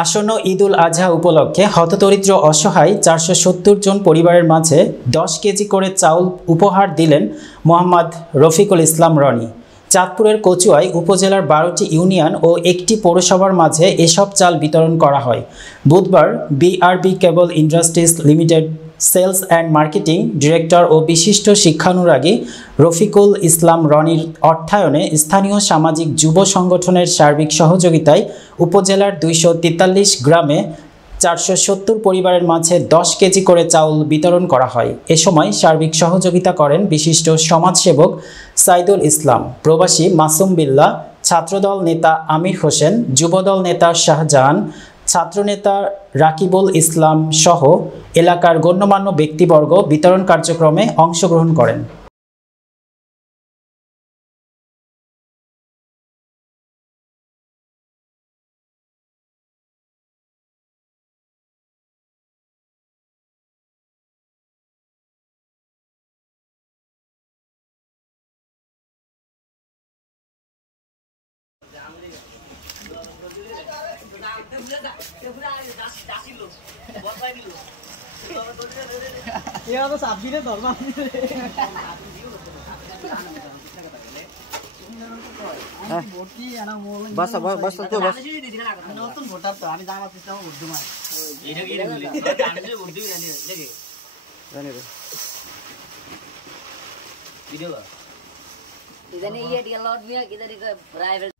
আসন্ন ঈদুল আজহা উপলক্ষে হতদরিদ্র অসহায় ৪৭০ জন পরিবারের মাঝে ১০ কেজি করে চাউল উপহার দিলেন মোহাম্মদ রফিকুল ইসলাম রনি। চাঁদপুরের কচুয়ায় উপজেলার ১২টি ইউনিয়ন ও একটি পৌরসভার মাঝে এসব চাল বিতরণ করা হয়। বুধবার BRB cable industries limited sales and marketing director ও বিশিষ্ট শিক্ষানুরাগী রফিকুল ইসলাম রনির অর্থায়নে স্থানীয় সামাজিক যুব সংগঠনের সার্বিক সহযোগিতায় উপজেলার ২৪৩ গ্রামে ৪৭০ পরিবারের মাঝে ১০ কেজি করে চাউল বিতরণ করা হয়। এ সময় সার্বিক সহযোগিতা করেন বিশিষ্ট সমাজসেবক সাইদুল ইসলাম, প্রবাসী মাসুম বিল্লাহ, ছাত্রদল নেতা আমির হোসেন, যুবদল নেতা শাহজাহান, ছাত্রনেতা রাকিবুল ইসলাম সহ এলাকার গণ্যমান্য ব্যক্তিবর্গ বিতরণ কার্যক্রমে অংশগ্রহণ করেন। इधर ये लौट भी है किधर प्राइवेट